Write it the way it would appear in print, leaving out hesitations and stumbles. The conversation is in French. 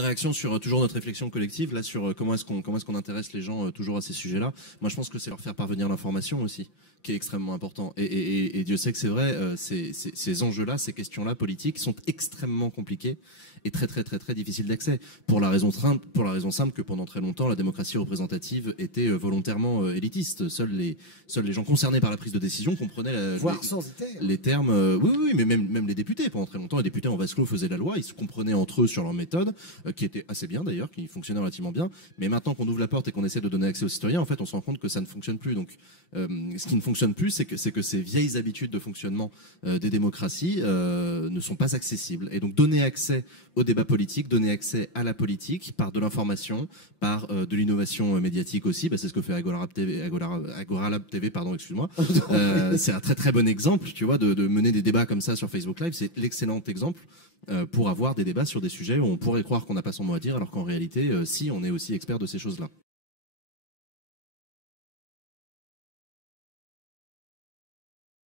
Réaction sur toujours notre réflexion collective, là, sur comment est-ce qu'on intéresse les gens toujours à ces sujets-là. Moi, je pense que c'est leur faire parvenir l'information aussi, qui est extrêmement important. Et Dieu sait que c'est vrai, ces enjeux-là, ces questions-là politiques sont extrêmement compliquées et très, très, très, très difficiles d'accès. Pour la raison simple que pendant très longtemps, la démocratie représentative était volontairement élitiste. Seuls les gens concernés par la prise de décision comprenaient Voire censitaire. les termes. Oui, mais même les députés. Pendant très longtemps, les députés en vase clos faisaient la loi, ils se comprenaient entre eux sur leur méthode, qui était assez bien d'ailleurs, qui fonctionnait relativement bien. Mais maintenant qu'on ouvre la porte et qu'on essaie de donner accès aux citoyens, en fait, on se rend compte que ça ne fonctionne plus. Donc, ce qui ne fonctionne plus, c'est que ces vieilles habitudes de fonctionnement des démocraties ne sont pas accessibles. Et donc, donner accès au débat politique, donner accès à la politique par de l'information, par de l'innovation médiatique aussi. Bah, c'est ce que fait Agora Lab TV, pardon, excuse-moi. C'est un très très bon exemple, tu vois, de mener des débats comme ça sur Facebook Live. C'est l'excellent exemple pour avoir des débats sur des sujets où on pourrait croire qu'on n'a pas son mot à dire, alors qu'en réalité, si, on est aussi expert de ces choses-là.